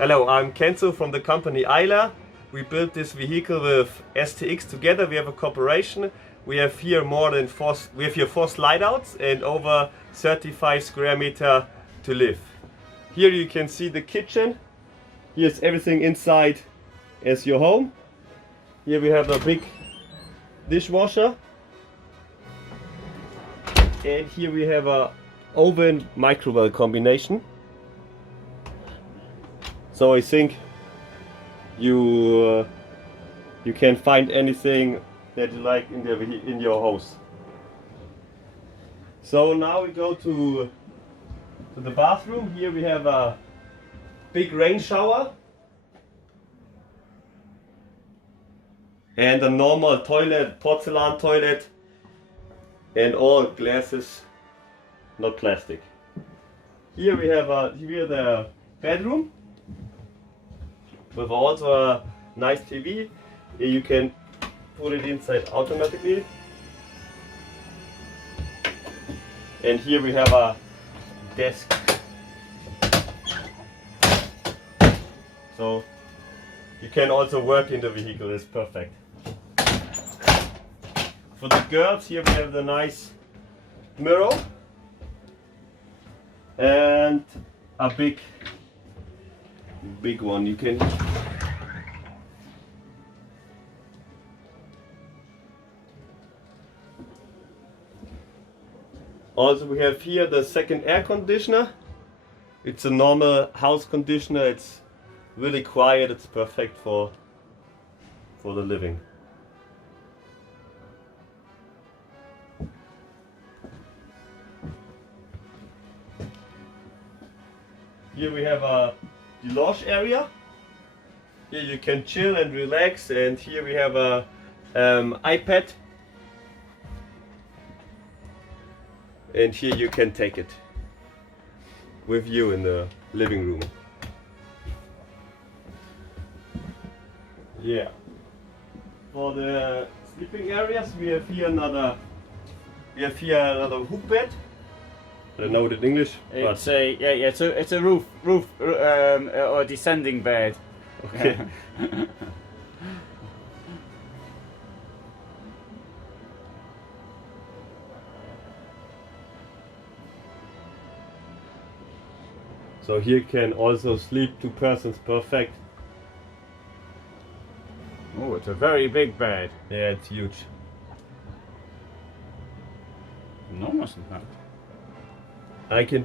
Hello, I'm Kenzo from the company Eila. We built this vehicle with STX together. We have a cooperation. We have here four slide outs and over 35 square meter to live. Here you can see the kitchen. Here's everything inside as your home. Here we have a big dishwasher. And here we have a oven microwave combination. So I think you can find anything that you like in your house. So now we go to the bathroom. Here we have a big rain shower and a normal toilet, porcelain toilet, and all glasses, not plastic. Here we have the bedroom with also a nice TV. You can put it inside automatically. And here we have a desk. So you can also work in the vehicle, it's perfect. For the girls, here we have the nice mirror and a big one. You can also we have here the second air conditioner. It's a normal house conditioner. It's really quiet. It's perfect for the living. Here we have a deluge area. Here you can chill and relax, and here we have a iPad, and here you can take it with you in the living room. Yeah. For the sleeping areas, we have here another hook bed. I don't know it in English. It's a roof or descending bed. Okay. So here can also sleep 2 persons, perfect. Oh, it's a very big bed. Yeah, it's huge. Enormous, in fact. I can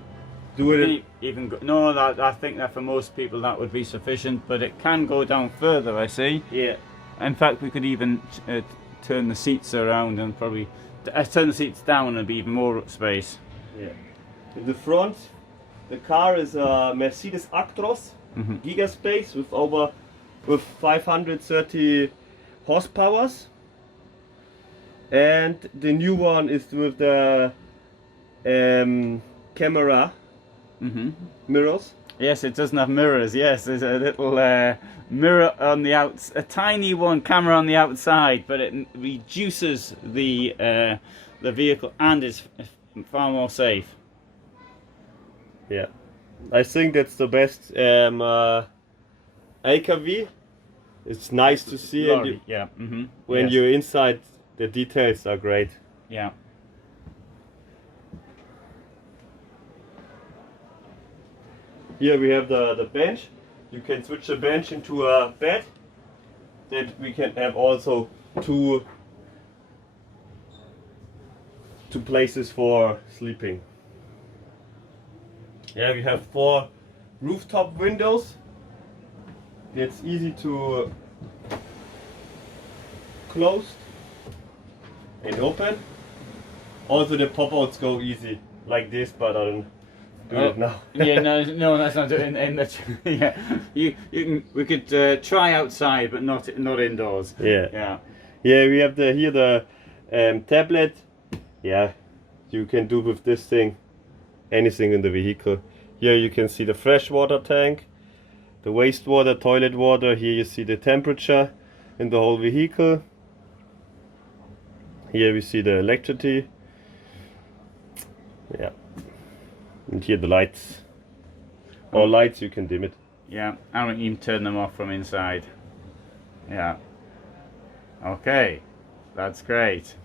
do it. I think that for most people that would be sufficient, but it can go down further, I see. Yeah. In fact, we could even turn the seats around and probably turn the seats down and be even more space. Yeah. In the front, the car is a Mercedes Atego Gigaspace with 530 horsepower, and the new one is with the camera mirrors. Yes, it doesn't have mirrors. Yes, there's a little mirror on the outside, a tiny one camera on the outside, but it reduces the vehicle and is far more safe. Yeah, I think that's the best LKW. It's nice to see, and when you're inside, the details are great. Yeah. Here we have the bench. You can switch the bench into a bed. That we can have also two places for sleeping. Yeah, we have 4 rooftop windows. It's easy to close and open. Also the pop-outs go easy like this, but I don't do it now. Yeah, no, that's not doing. Yeah, we could try outside, but not indoors. Yeah. We have the tablet. Yeah, you can do with this thing anything in the vehicle. Here you can see the freshwater tank, the wastewater, toilet water. Here you see the temperature in the whole vehicle. Here we see the electricity. Yeah. And here the lights. All lights, you can dim it. Yeah, and we can even turn them off from inside. Yeah. Okay, that's great.